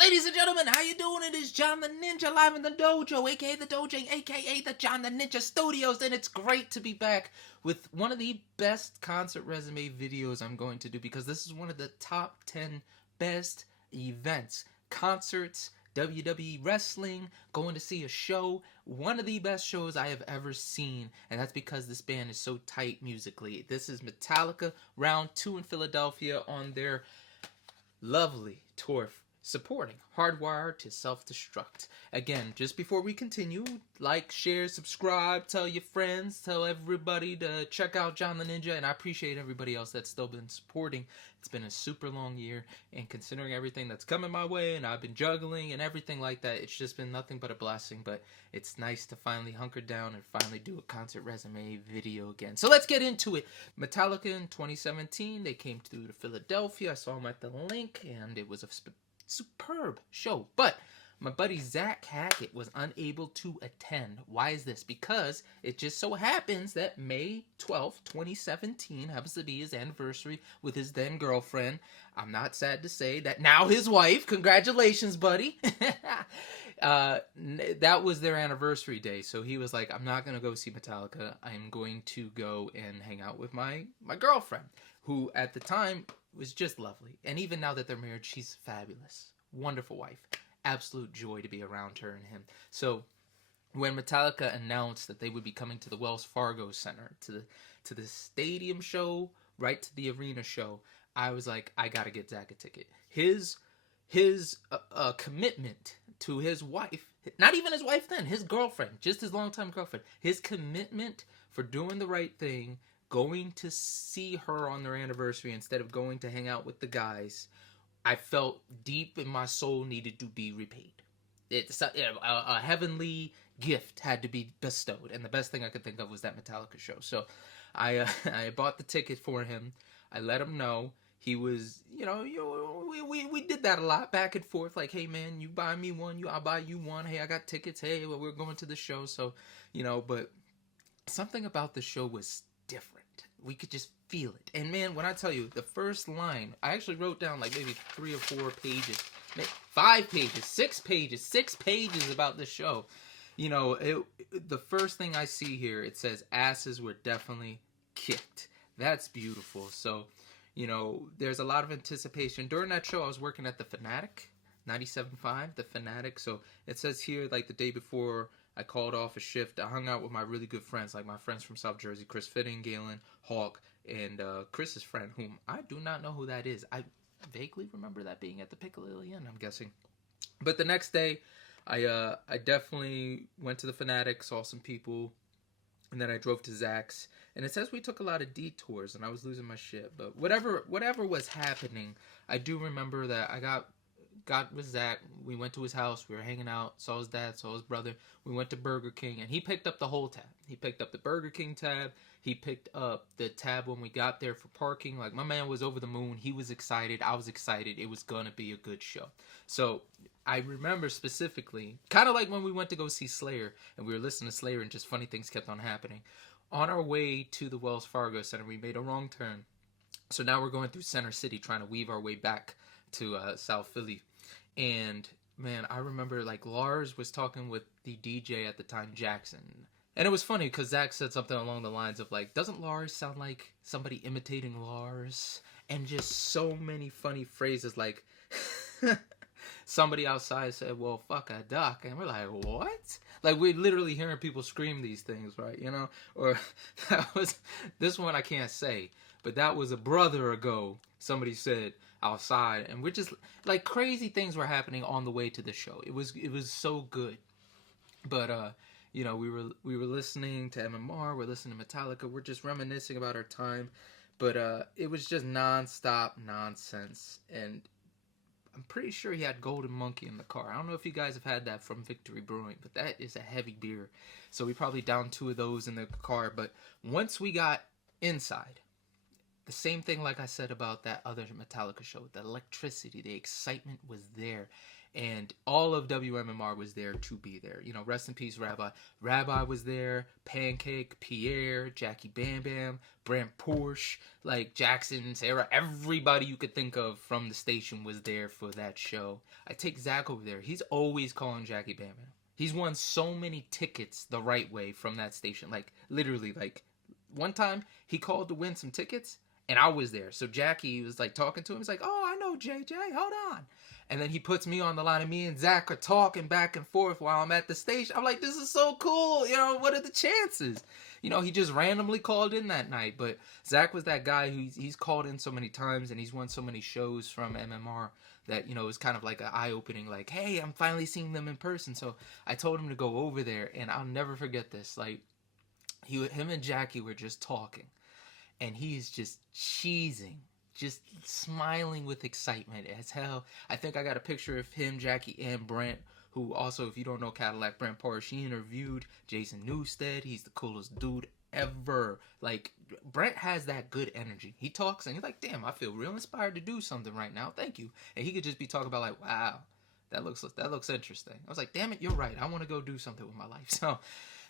Ladies and gentlemen, how you doing? It is John the Ninja live in the dojo, aka the Dojo, aka the John the Ninja Studios, and it's great to be back with one of the best concert resume videos I'm going to do, because this is one of the top 10 best events, concerts, WWE wrestling, going to see a show, one of the best shows I have ever seen, and that's because this band is so tight musically. This is Metallica, round 2 in Philadelphia on their lovely tour supporting Hardwired to Self Destruct. Again, just before we continue, like, share, subscribe, tell your friends, tell everybody to check out John the Ninja, and I appreciate everybody else that's still been supporting. It's been a super long year, and considering everything that's coming my way, and I've been juggling and everything like that, it's just been nothing but a blessing. But it's nice to finally hunker down and finally do a concert resume video again. So let's get into it. Metallica in 2017, they came through to Philadelphia. I saw them at the Link, and it was a superb show, but my buddy Zack Hackett was unable to attend. Why is this? Because it just so happens that May 12th, 2017 happens to be his anniversary with his then girlfriend. I'm not sad to say that now his wife. Congratulations, buddy. That was their anniversary day, so he was like, I'm not going to go see Metallica. I'm going to go and hang out with my girlfriend, who at the time was just lovely. And even now that they're married, she's fabulous. Wonderful wife. Absolute joy to be around her and him. So when Metallica announced that they would be coming to the Wells Fargo Center, to the stadium show, right to the arena show, I was like, I gotta get Zack a ticket. His commitment to his wife, not even his wife then, his girlfriend, just his longtime girlfriend, his commitment for doing the right thing, going to see her on their anniversary instead of going to hang out with the guys, I felt deep in my soul needed to be repaid. It's a heavenly gift had to be bestowed, and the best thing I could think of was that Metallica show. So I bought the ticket for him. I let him know. He was, we did that a lot, back and forth, like, hey man, you buy me one, I'll buy you one. Hey, I got tickets. Hey, well, we're going to the show. So, but something about the show was different. We could just feel it. And man, when I tell you, the first line, I actually wrote down like maybe 3 or 4 pages, 5 pages, 6 pages about the show. The first thing I see here, it says asses were definitely kicked. That's beautiful. So, there's a lot of anticipation. During that show, I was working at the Fanatic, 97.5, the Fanatic. So it says here, like the day before I called off a shift, I hung out with my really good friends, like my friends from South Jersey, Chris Fitting, Galen, Hawk, and Chris's friend, whom I do not know who that is. I vaguely remember that being at the Pic-A-Lilli Inn, I'm guessing. But the next day, I definitely went to the Fanatic, saw some people, and then I drove to Zack's. And it says we took a lot of detours, and I was losing my shit. But whatever was happening, I do remember that I got with Zack. We went to his house. We were hanging out. Saw his dad. Saw his brother. We went to Burger King, and he picked up the whole tab. He picked up the Burger King tab. He picked up the tab when we got there for parking. Like, my man was over the moon. He was excited. I was excited. It was gonna be a good show. So I remember specifically, kind of like when we went to go see Slayer, and we were listening to Slayer, and just funny things kept on happening. On our way to the Wells Fargo Center, we made a wrong turn. So now we're going through Center City, trying to weave our way back to South Philly. And man, I remember like Lars was talking with the DJ at the time, Jackson. And it was funny because Zack said something along the lines of like, doesn't Lars sound like somebody imitating Lars? And just so many funny phrases like, somebody outside said, well, fuck a duck. And we're like, what? Like, we're literally hearing people scream these things, right? Or that was, this one I can't say, but that was a brother ago, somebody said outside. And we're just, like, crazy things were happening on the way to the show. It was so good. But, we were listening to MMR, we're listening to Metallica, we're just reminiscing about our time. But it was just nonstop nonsense. And I'm pretty sure he had Golden Monkey in the car. I don't know if you guys have had that from Victory Brewing, but that is a heavy beer. So we probably downed 2 of those in the car. But once we got inside, the same thing like I said about that other Metallica show, the electricity, the excitement was there. And all of WMMR was there to be there. You know, rest in peace, Rabbi. Rabbi was there, Pancake, Pierre, Jackie Bam Bam, Brant Porsche, like Jackson, Sarah, everybody you could think of from the station was there for that show. I take Zack over there. He's always calling Jackie Bam Bam. He's won so many tickets the right way from that station. Like, literally, like, one time he called to win some tickets, and I was there. So Jackie was, like, talking to him. He's like, oh, I know JJ, hold on. And then he puts me on the line, and me and Zack are talking back and forth while I'm at the station. I'm like, this is so cool. You know, what are the chances? You know, he just randomly called in that night. But Zack was that guy who he's called in so many times, and he's won so many shows from MMR that, you know, it was kind of like an eye-opening, like, hey, I'm finally seeing them in person. So I told him to go over there, and I'll never forget this. Like, him and Jackie were just talking, and he's just cheesing, just smiling with excitement as hell. I think I got a picture of him, Jackie, and Brent, who also, if you don't know Cadillac, Brent Porsche, he interviewed Jason Newsted. He's the coolest dude ever. Like, Brent has that good energy. He talks and he's like, damn, I feel real inspired to do something right now. Thank you. And he could just be talking about like, wow, that looks interesting. I was like, damn it, you're right. I want to go do something with my life. So,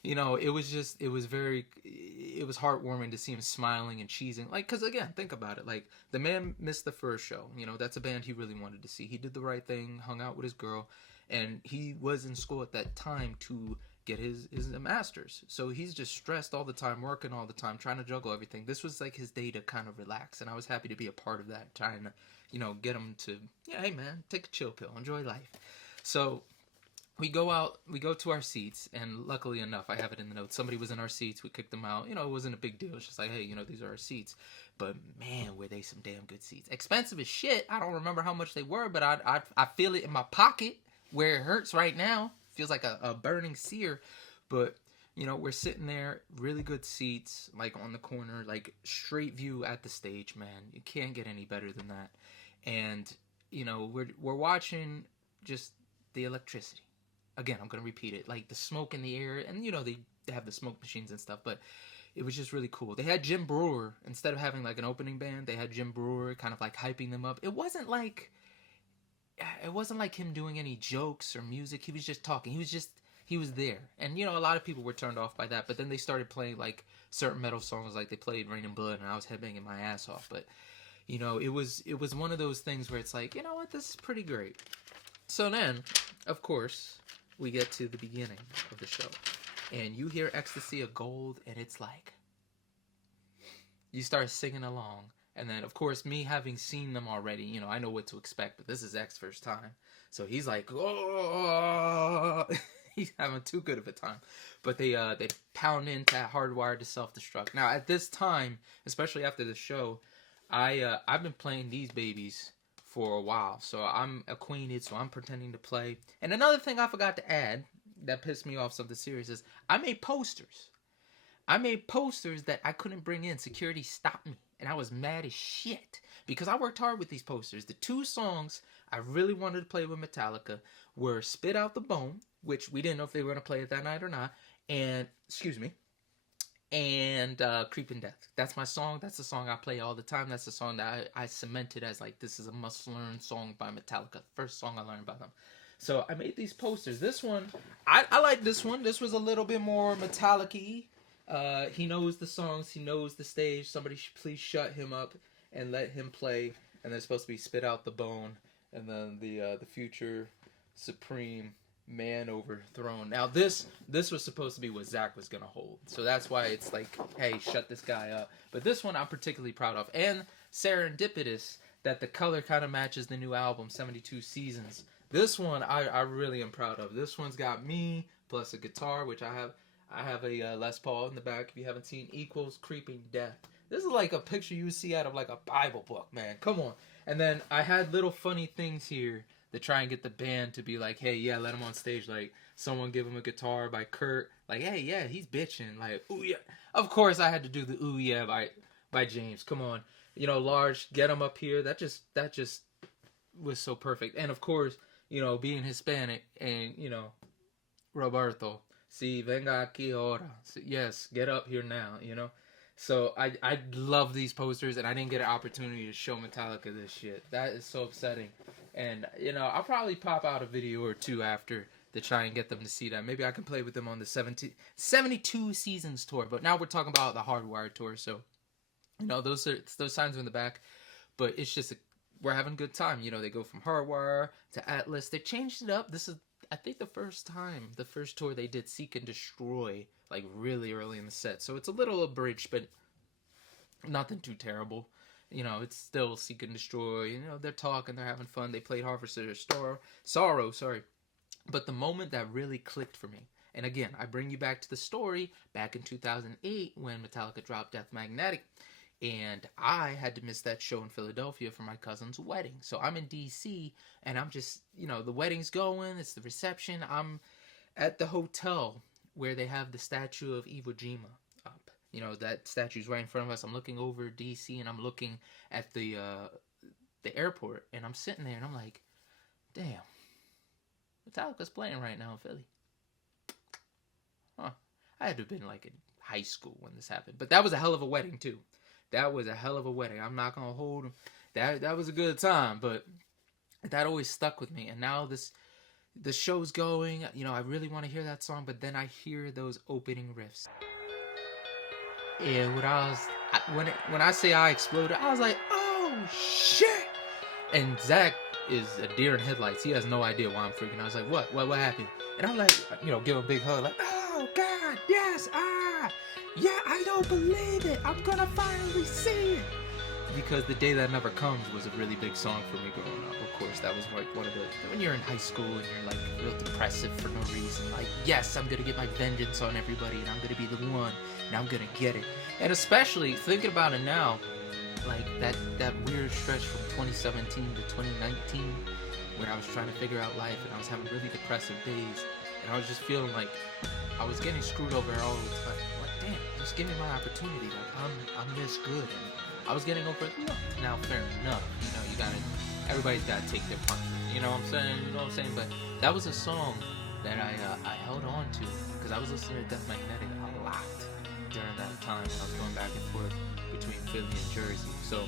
you know, it was heartwarming to see him smiling and cheesing. Like, because again, think about it. Like, the man missed the first show. You know, that's a band he really wanted to see. He did the right thing, hung out with his girl, and he was in school at that time to get his master's. So he's just stressed all the time, working all the time, trying to juggle everything. This was like his day to kind of relax, and I was happy to be a part of that, trying to, you know, get him to, yeah, hey man, take a chill pill, enjoy life. So we go to our seats, and luckily enough, I have it in the notes, somebody was in our seats, we kicked them out. You know, it wasn't a big deal. It's just like, hey, you know, these are our seats. But man, were they some damn good seats. Expensive as shit. I don't remember how much they were, but I feel it in my pocket where it hurts right now. Feels like a burning sear. But, you know, we're sitting there, really good seats, like on the corner, like straight view at the stage, man. You can't get any better than that. And, you know, we're watching just the electricity. Again, I'm going to repeat it. Like the smoke in the air, and, you know, they have the smoke machines and stuff, but it was just really cool. They had Jim Brewer. Instead of having like an opening band, they had Jim Brewer kind of like hyping them up. It wasn't like him doing any jokes or music. He was just talking. He was there. And, you know, a lot of people were turned off by that, but then they started playing like certain metal songs, like they played Rain and Blood, and I was headbanging my ass off. But, you know, it was one of those things where it's like, you know what, this is pretty great. So then, of course, we get to the beginning of the show, and you hear Ecstasy of Gold, and it's like, you start singing along. And then, of course, me having seen them already, you know, I know what to expect, but this is X's first time. So he's like, oh, he's having too good of a time. But they pound into Hardwired to Self Destruct. Now, at this time, especially after the show, I've been playing these babies for a while. So I'm acquainted, so I'm pretending to play. And another thing I forgot to add that pissed me off something serious is I made posters. I made posters that I couldn't bring in. Security stopped me. And I was mad as shit because I worked hard with these posters. The two songs I really wanted to play with Metallica were Spit Out the Bone, which we didn't know if they were going to play it that night or not, and, Creeping Death. That's my song. That's the song I play all the time. That's the song that I cemented as, like, this is a must-learn song by Metallica. First song I learned by them. So I made these posters. This one, I like this one. This was a little bit more Metallica-y. He knows the songs, he knows the stage. Somebody please shut him up and let him play. And they're supposed to be Spit Out the Bone, and then the future supreme man overthrown. Now this was supposed to be what Zack was gonna hold, so that's why it's like, hey, shut this guy up. But this one I'm particularly proud of, and serendipitous that the color kind of matches the new album 72 Seasons. This one I really am proud of. This one's got me plus a guitar, which I have a Les Paul in the back. If you haven't seen, equals Creeping Death. This is like a picture you would see out of like a Bible book, man. Come on. And then I had little funny things here to try and get the band to be like, hey, yeah, let him on stage. Like, someone give him a guitar by Kurt. Like, hey, yeah, he's bitching. Like, ooh, yeah. Of course, I had to do the ooh, yeah by James. Come on. You know, Large, get him up here. That just was so perfect. And of course, you know, being Hispanic and, you know, Roberto. Si, venga aquí ahora. So, yes, get up here now, you know. So I love these posters, and I didn't get an opportunity to show Metallica this shit. That is so upsetting. And, you know, I'll probably pop out a video or two after to try and get them to see that. Maybe I can play with them on the 72 Seasons tour. But now we're talking about the Hardwired tour. So, you know, those signs are in the back. But it's just, we're having a good time. You know, they go from Hardwire to Atlas. They changed it up. This is, I think, the first tour they did Seek and Destroy, like, really early in the set. So it's a little abridged, but nothing too terrible. You know, it's still Seek and Destroy. You know, they're talking, they're having fun. They played Harvester Sorrow, sorry. But the moment that really clicked for me, and again, I bring you back to the story back in 2008 when Metallica dropped Death Magnetic. And I had to miss that show in Philadelphia for my cousin's wedding. So I'm in D.C. and I'm just, you know, the wedding's going. It's the reception. I'm at the hotel where they have the statue of Iwo Jima up. You know, that statue's right in front of us. I'm looking over D.C. and I'm looking at the airport. And I'm sitting there and I'm like, damn, Metallica's playing right now in Philly. Huh. I had to have been like in high school when this happened. But that was a hell of a wedding too. That was a hell of a wedding. I'm not gonna hold him. That was a good time, but that always stuck with me. And now the show's going. You know, I really want to hear that song, but then I hear those opening riffs. And when I say I exploded, I was like, oh shit! And Zack is a deer in headlights. He has no idea why I'm freaking. I was like, what happened? And I'm like, you know, give him a big hug, like, oh God, yes, yeah, I don't believe it. I'm gonna finally see it. Because The Day That Never Comes was a really big song for me growing up. Of course, that was like one of the, when you're in high school and you're like real depressive for no reason. Like, yes, I'm gonna get my vengeance on everybody and I'm gonna be the one and I'm gonna get it. And especially thinking about it now, like that weird stretch from 2017 to 2019 where I was trying to figure out life and I was having really depressive days and I was just feeling like I was getting screwed over all the time. Damn, just give me my opportunity. Like, I'm this good. And I was getting over it. Now, fair enough. You know, everybody's got to take their punches. You know what I'm saying? You know what I'm saying? But that was a song that I held on to because I was listening to Death Magnetic a lot during that time. I was going back and forth between Philly and Jersey. So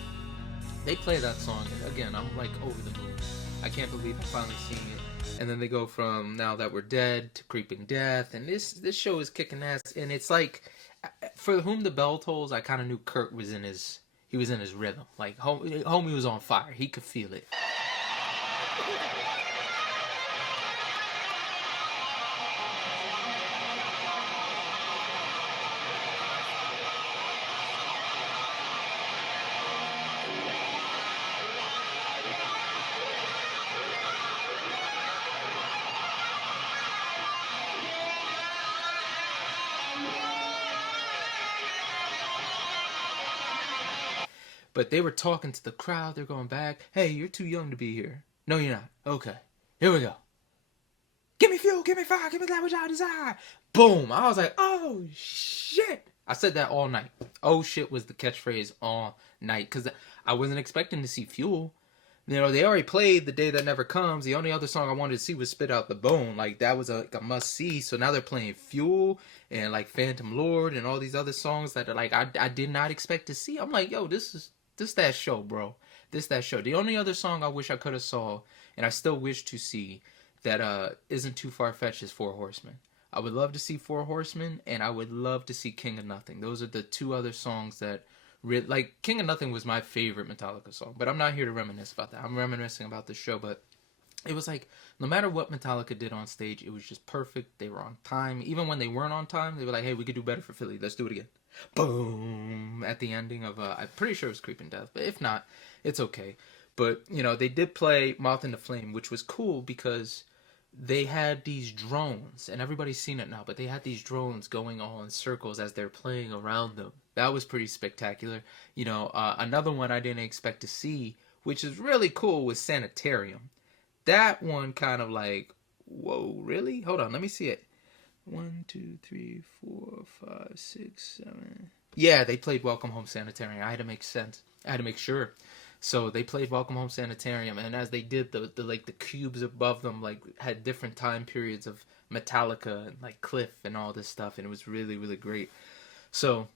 they play that song. And again, I'm like over the moon. I can't believe I'm finally seeing it. And then they go from Now That We're Dead to Creeping Death. And this show is kicking ass. And it's like, for Whom the Bell Tolls, I kind of knew Kurt was in his rhythm. Like, homie was on fire. He could feel it. But they were talking to the crowd. They're going back. Hey, you're too young to be here. No, you're not. Okay. Here we go. Give me fuel. Give me fire. Give me that which I desire. Boom. I was like, oh, shit. I said that all night. Oh, shit was the catchphrase all night. Because I wasn't expecting to see Fuel. You know, they already played The Day That Never Comes. The only other song I wanted to see was Spit Out the Bone. Like, that was a must-see. So now they're playing Fuel and, like, Phantom Lord and all these other songs that, like, I did not expect to see. I'm like, yo, this that show, bro. This that show. The only other song I wish I could have saw, and I still wish to see, that isn't too far-fetched is Four Horsemen. I would love to see Four Horsemen, and I would love to see King of Nothing. Those are the two other songs that, like, King of Nothing was my favorite Metallica song, but I'm not here to reminisce about that. I'm reminiscing about the show, but it was like, no matter what Metallica did on stage, it was just perfect. They were on time. Even when they weren't on time, they were like, hey, we could do better for Philly. Let's do it again. Boom! At the ending of, I'm pretty sure it was Creeping Death, but if not, it's okay. But, you know, they did play Moth in the Flame, which was cool because they had these drones, and everybody's seen it now, but they had these drones going all in circles as they're playing around them. That was pretty spectacular. You know, another one I didn't expect to see, which is really cool, was Sanitarium. That one kind of like, whoa, really? Hold on, let me see it. 1, 2, 3, 4, 5, 6, 7. Yeah, they played Welcome Home Sanitarium. I had to make sense. I had to make sure. So they played Welcome Home Sanitarium, and as they did, the cubes above them like had different time periods of Metallica and like Cliff and all this stuff, and it was really, really great. So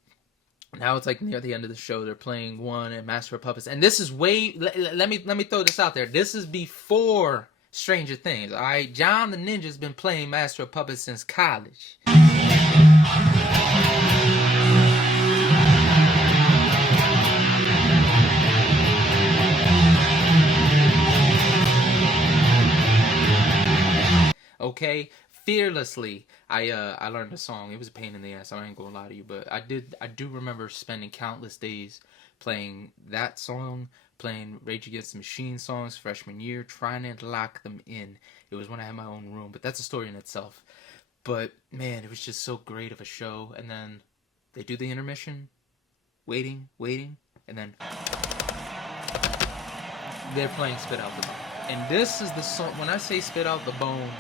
Now it's like near the end of the show. They're playing One and Master of Puppets, and this is way. Let me throw this out there. This is before Stranger Things. All right, John the Ninja's been playing Master of Puppets since college. Okay, Fearlessly. I learned a song. It was a pain in the ass. I ain't gonna lie to you, but I do remember spending countless days playing that song, playing Rage Against the Machine songs freshman year, trying to lock them in. It was when I had my own room, but that's a story in itself. But man, it was just so great of a show. And then they do the intermission, waiting, and then they're playing Spit Out the Bone. And this is the song. When I say Spit Out the Bone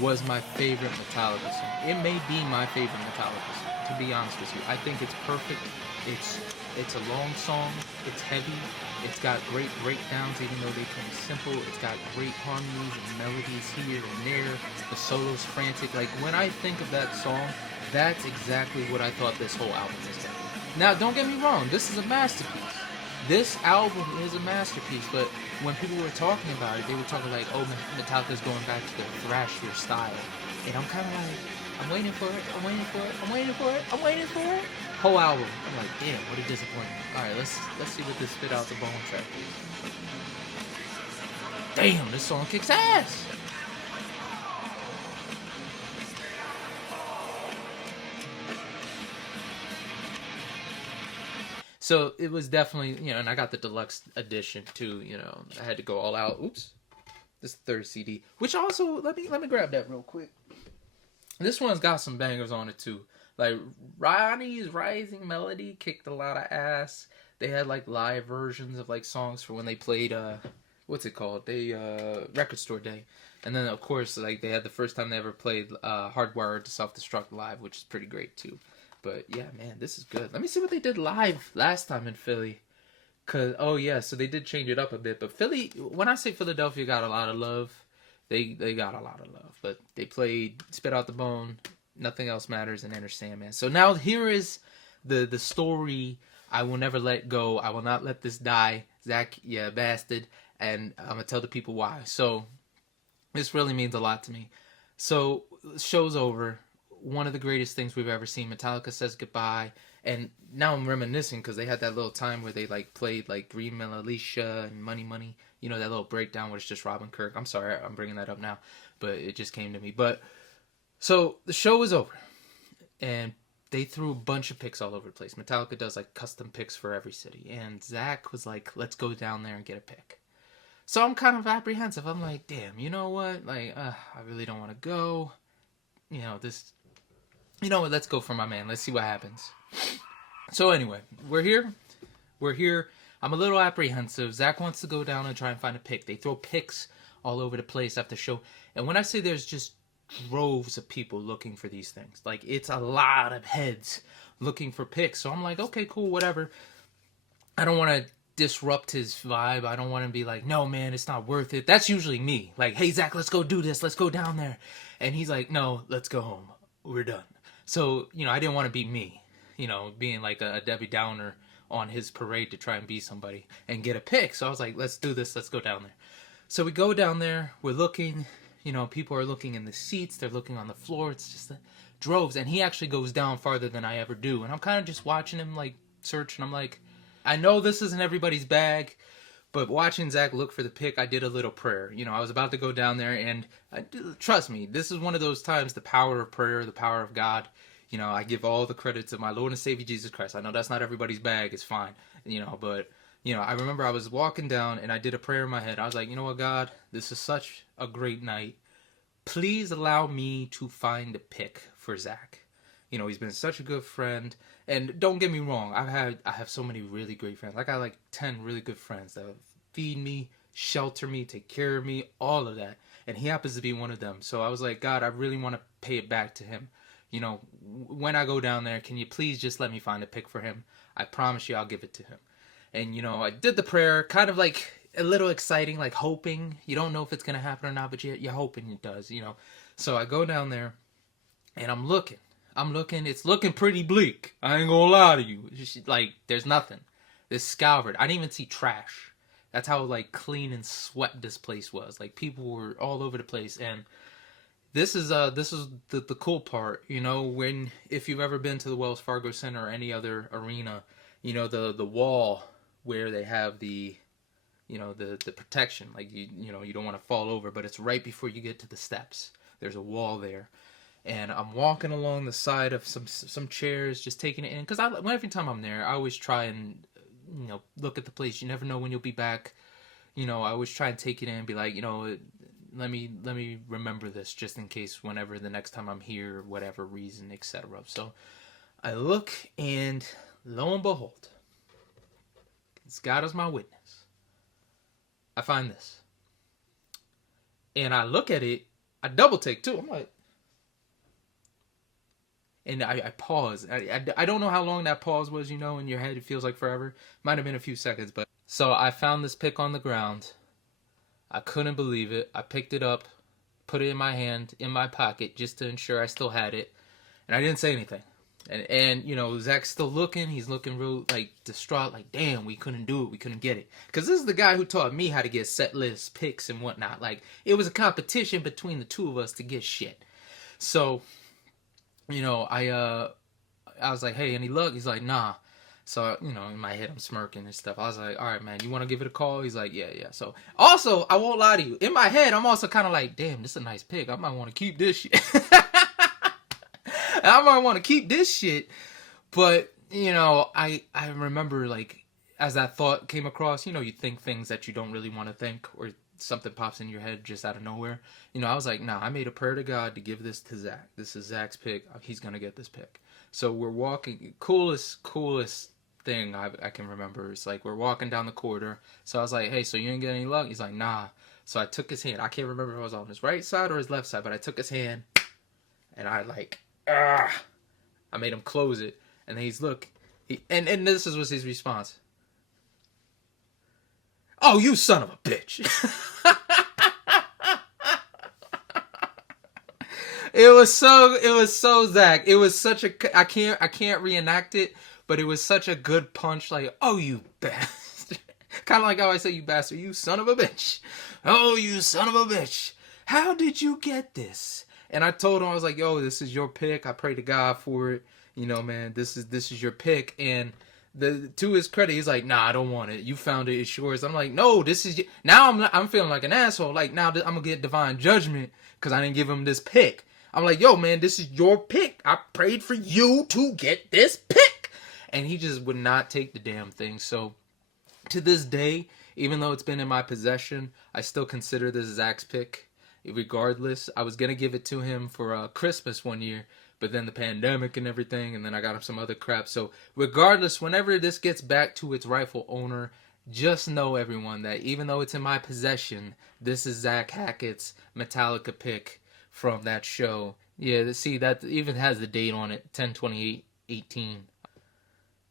was my favorite Metallica song. It may be my favorite Metallica song, to be honest with you. I think it's perfect. It's a long song. It's heavy. It's got great breakdowns, even though they can be simple. It's got great harmonies and melodies here and there. The solo's frantic. Like, when I think of that song, that's exactly what I thought this whole album was going to be. Now, don't get me wrong. This is a masterpiece. This album is a masterpiece, but when people were talking about it, they were talking like, oh, Metallica's going back to the thrashier style. And I'm kind of like, I'm waiting for it. Whole album. I'm like, damn, what a disappointment. All right, let's see what this Spit Out the Bone track is. Damn, this song kicks ass. So it was definitely, and I got the deluxe edition too, I had to go all out. Oops. This third CD, which also, let me grab that real quick. This one's got some bangers on it too. Like, Ronnie's Rising Melody kicked a lot of ass. They had like live versions of like songs for when they played, what's it called? Record Store Day. And then of course, like, they had the first time they ever played Hardwired to Self Destruct live, which is pretty great too. But yeah, man, this is good. Let me see what they did live last time in Philly. So they did change it up a bit. But Philly, when I say Philadelphia got a lot of love, they got a lot of love. But they played Spit Out the Bone, Nothing Else Matters, and Enter Sandman. So now here is the story I will never let go. I will not let this die. Zack, yeah, bastard. And I'm going to tell the people why. So this really means a lot to me. So show's over. One of the greatest things we've ever seen. Metallica says goodbye, and now I'm reminiscing because they had that little time where they like played like Green Alicia and Money, that little breakdown where it's just Rob and Kirk. I'm sorry, I'm bringing that up now, but it just came to me. But so the show was over, and they threw a bunch of picks all over the place. Metallica does like custom picks for every city, and Zack was like, "Let's go down there and get a pick." So I'm kind of apprehensive. I'm like, "Damn, you know what? Like, I really don't want to go. You know what, let's go for my man. Let's see what happens." So anyway, we're here. I'm a little apprehensive. Zack wants to go down and try and find a pick. They throw picks all over the place after the show. And when I say there's just droves of people looking for these things, like, it's a lot of heads looking for picks. So I'm like, okay, cool, whatever. I don't want to disrupt his vibe. I don't want to be like, no, man, it's not worth it. That's usually me. Like, hey, Zack, let's go do this. Let's go down there. And he's like, no, let's go home. We're done. So, I didn't want to be me, being like a Debbie Downer on his parade to try and be somebody and get a pick. So I was like, let's do this. Let's go down there. So we go down there. We're looking, people are looking in the seats. They're looking on the floor. It's just the droves. And he actually goes down farther than I ever do. And I'm kind of just watching him like search. And I'm like, I know this isn't everybody's bag, but watching Zack look for the pick, I did a little prayer. I was about to go down there, and trust me, this is one of those times, the power of prayer, the power of God. I give all the credit to my Lord and Savior Jesus Christ. I know that's not everybody's bag. It's fine. But I remember I was walking down, and I did a prayer in my head. I was like, you know what, God, this is such a great night. Please allow me to find a pick for Zack. He's been such a good friend. And don't get me wrong, I have so many really great friends. I got like 10 really good friends that feed me, shelter me, take care of me, all of that. And he happens to be one of them. So I was like, God, I really want to pay it back to him. When I go down there, can you please just let me find a pick for him? I promise you I'll give it to him. And, I did the prayer, kind of like a little exciting, like hoping. You don't know if it's going to happen or not, but you're hoping it does, So I go down there, and I'm looking. I'm looking, it's looking pretty bleak. I ain't gonna lie to you. It's just, like, there's nothing. It's scoured. I didn't even see trash. That's how, like, clean and swept this place was. Like, people were all over the place. And this is the cool part, you know, when, if you've ever been to the Wells Fargo Center or any other arena, you know, the wall where they have the, you know, the protection, like, you know, you don't want to fall over, but it's right before you get to the steps. There's a wall there. And I'm walking along the side of some chairs, just taking it in. Because every time I'm there, I always try and, you know, look at the place. You never know when you'll be back. You know, I always try and take it in and be like, you know, let me remember this just in case whenever the next time I'm here, whatever reason, etc. So I look, and lo and behold, as God is my witness, I find this. And I look at it, I double take too. I'm like, and I pause. I don't know how long that pause was, you know, in your head. It feels like forever. Might have been a few seconds, but... So I found this pick on the ground. I couldn't believe it. I picked it up, put it in my hand, in my pocket, just to ensure I still had it. And I didn't say anything. And you know, Zack's still looking. He's looking real, like, distraught. Like, damn, we couldn't do it. We couldn't get it. Because this is the guy who taught me how to get set lists, picks, and whatnot. Like, it was a competition between the two of us to get shit. So... You know, I was like, hey, any luck? He's like, nah. So, you know, in my head, I'm smirking and stuff. I was like, all right, man, you want to give it a call? He's like, yeah. So, also, I won't lie to you. In my head, I'm also kind of like, damn, this is a nice pick. I might want to keep this shit. I might want to keep this shit. But, you know, I remember, like, as that thought came across, you know, you think things that you don't really want to think, or something pops in your head just out of nowhere. You know, I was like, nah, I made a prayer to God to give this to Zack. This is Zack's pick. He's going to get this pick. So we're walking, coolest thing I can remember. It's like, we're walking down the corridor. So I was like, hey, so you ain't get any luck? He's like, nah. So I took his hand. I can't remember if I was on his right side or his left side, but I took his hand and I I made him close it. And then and this was his response. Oh, you son of a bitch. It was so Zack. It was such a, I can't reenact it, but it was such a good punch. Like, oh, you bastard. Kind of like how I say, you bastard, you son of a bitch. Oh, you son of a bitch. How did you get this? And I told him, I was like, yo, this is your pick. I pray to God for it. You know, man, this is your pick. And to his credit, he's like, nah, I don't want it. You found it, it's yours. I'm like, no, this is... Now I'm feeling like an asshole. Like, now I'm going to get divine judgment because I didn't give him this pick. I'm like, yo, man, this is your pick. I prayed for you to get this pick. And he just would not take the damn thing. So, to this day, even though it's been in my possession, I still consider this Zack's pick. Regardless, I was going to give it to him for Christmas one year. But then the pandemic and everything, and then I got him some other crap. So regardless, whenever this gets back to its rightful owner, just know, everyone, that even though it's in my possession, this is Zack Hackett's Metallica pick from that show. Yeah, see, that even has the date on it, 10/28/18.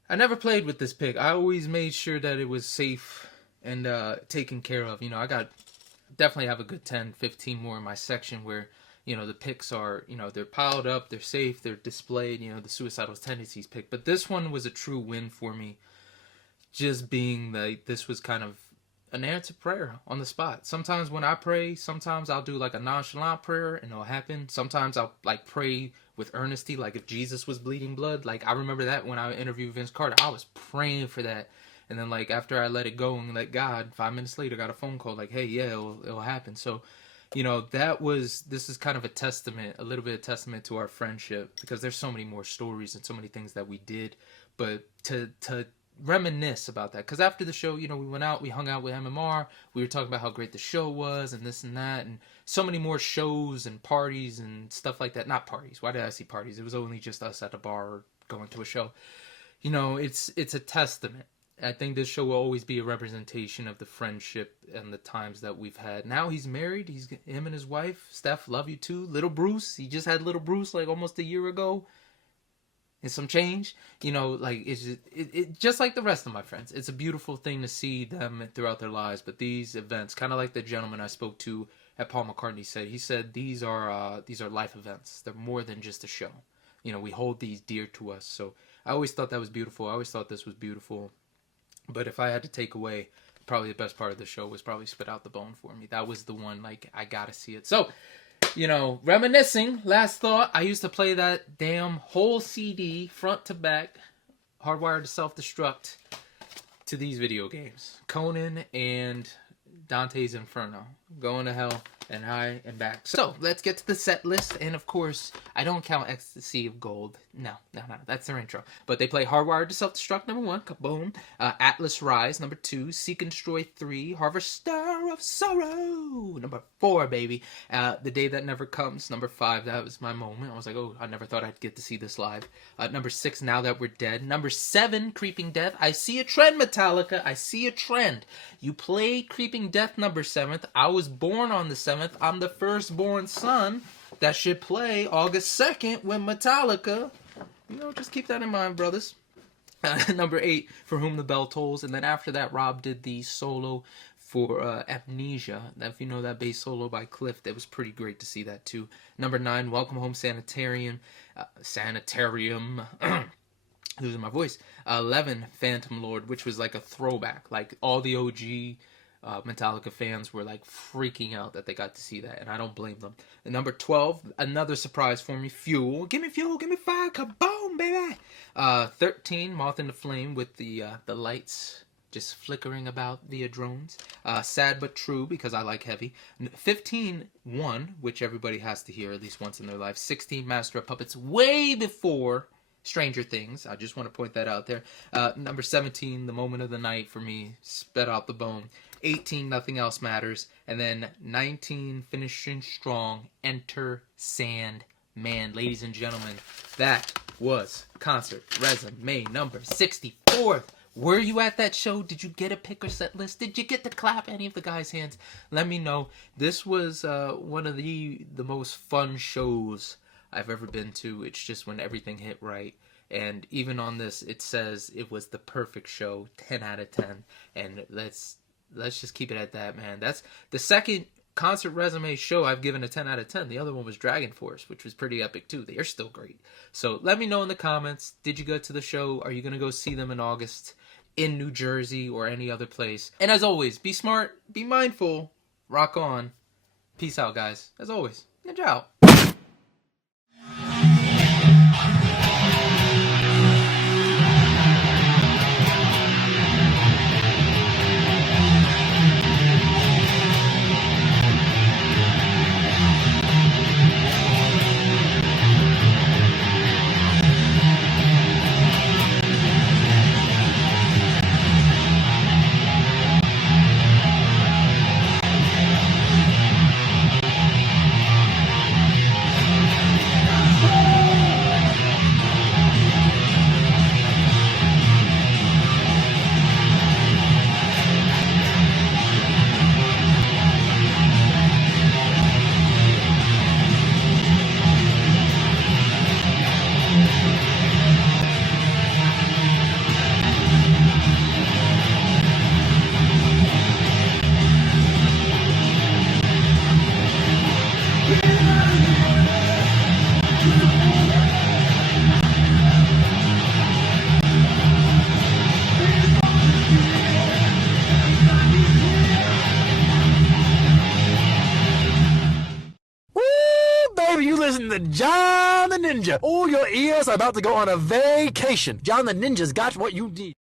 I never played with this pick. I always made sure that it was safe and taken care of. You know, I definitely have a good 10, 15 more in my section where... You know, the picks are, you know, they're piled up, they're safe, they're displayed, you know, the suicidal tendencies pick. But this one was a true win for me. Just being like, this was kind of an answered prayer on the spot. Sometimes when I pray, sometimes I'll do like a nonchalant prayer and it'll happen. Sometimes I'll like pray with earnesty, like if Jesus was bleeding blood. Like I remember that when I interviewed Vince Carter, I was praying for that. And then like after I let it go and let God, 5 minutes later, got a phone call like, hey, yeah, it'll happen. So, you know, this is kind of a little bit of testament to our friendship, because there's so many more stories and so many things that we did, but to reminisce about that, because after the show, you know, we went out, we hung out with MMR, we were talking about how great the show was and this and that, and so many more shows and parties and stuff like that. Not parties. Why did I say parties? It was only just us at the bar or going to a show. You know, it's a testament. I think this show will always be a representation of the friendship and the times that we've had. Now he's married. Him and his wife, Steph, love you too. Little Bruce, he just had little Bruce like almost a year ago. And some change, you know, like it's just like the rest of my friends. It's a beautiful thing to see them throughout their lives. But these events, kind of like the gentleman I spoke to at Paul McCartney said, he said these are life events. They're more than just a show. we hold these dear to us. So I always thought that was beautiful. I always thought this was beautiful. But if I had to take away, probably the best part of the show was probably Spit Out the Bone for me. That was the one, like, I gotta see it. So, reminiscing, last thought, I used to play that damn whole CD, front to back, Hardwired to Self Destruct, to these video games. Conan and Dante's Inferno. Going to hell and high and back. So, let's get to the set list. And, of course, I don't count Ecstasy of Gold. No. That's their intro. But they play Hardwired to Self-Destruct, number 1. Kaboom. Atlas Rise, number 2. Seek and Destroy, 3. Harvester of Sorrow, number 4, baby. The Day That Never Comes, number 5. That was my moment. I was like, oh, I never thought I'd get to see this live. Number 6, Now That We're Dead. Number 7, Creeping Death. I see a trend, Metallica. I see a trend. You played Creeping Death number 7th. I was born on the 7th. I'm the firstborn son that should play August 2nd with Metallica. Just keep that in mind, brothers. Number 8, For Whom the Bell Tolls. And then after that, Rob did the solo for Amnesia. If you know that bass solo by Cliff, that was pretty great to see that too. Number 9, Welcome Home Sanitarium. Losing my voice. 11, Phantom Lord, which was like a throwback. Like all the OG Metallica fans were like freaking out that they got to see that, and I don't blame them. And number 12, another surprise for me, Fuel. Give me fuel, give me fire, kaboom, baby. 13, Moth in the Flame, with the lights just flickering about via drones. Sad But True, because I like heavy. 15, One, which everybody has to hear at least once in their life. 16, Master of Puppets, way before Stranger Things. I just want to point that out there. Number 17, The Moment of the Night for me, Spit Out the Bone. 18, Nothing Else Matters. And then 19, finishing strong, Enter Sandman. Ladies and gentlemen, that was concert resume number 64. Were you at that show? Did you get a pick or set list? Did you get to clap any of the guys' hands? Let me know. This was one of the most fun shows I've ever been to. It's just when everything hit right. And even on this, it says it was the perfect show, 10 out of 10. And let's just keep it at that, man. That's the second concert resume show I've given a 10 out of 10. The other one was Dragon Force, which was pretty epic too. They are still great. So let me know in the comments. Did you go to the show? Are you going to go see them in August in New Jersey or any other place? And as always, be smart, be mindful, rock on. Peace out, guys. As always, Ninja out. Listen to John the Ninja. All your ears are about to go on a vacation. John the Ninja's got what you need.